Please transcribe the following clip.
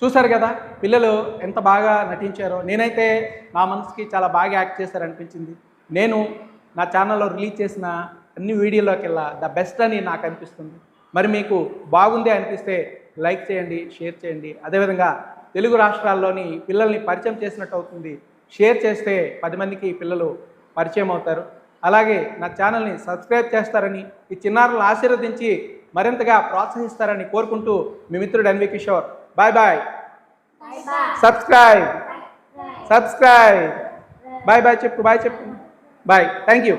చూసారు కదా పిల్లలు ఎంత బాగా నటించారో. నేనైతే నా మనసుకి చాలా బాగా యాక్ట్ చేశారనిపించింది. నేను నా ఛానల్లో రిలీజ్ చేసిన అన్ని వీడియోలోకెల్లా ద బెస్ట్ అని నాకు అనిపిస్తుంది. మరి మీకు బాగుంది అనిపిస్తే లైక్ చేయండి, షేర్ చేయండి. అదేవిధంగా తెలుగు రాష్ట్రాల్లోని పిల్లల్ని పరిచయం చేసినట్టు అవుతుంది. షేర్ చేస్తే 10 మందికి పిల్లలు పరిచయం అవుతారు. అలాగే నా ఛానల్ని సబ్స్క్రైబ్ చేస్తారని, ఈ చిన్నారులను ఆశీర్వదించి మరింతగా ప్రోత్సహిస్తారని కోరుకుంటూ మీ మిత్రుడు NV Kishore. Bye bye. Subscribe. Bye bye చెప్పు. బాయ్ చెప్పు. బాయ్. Thank you.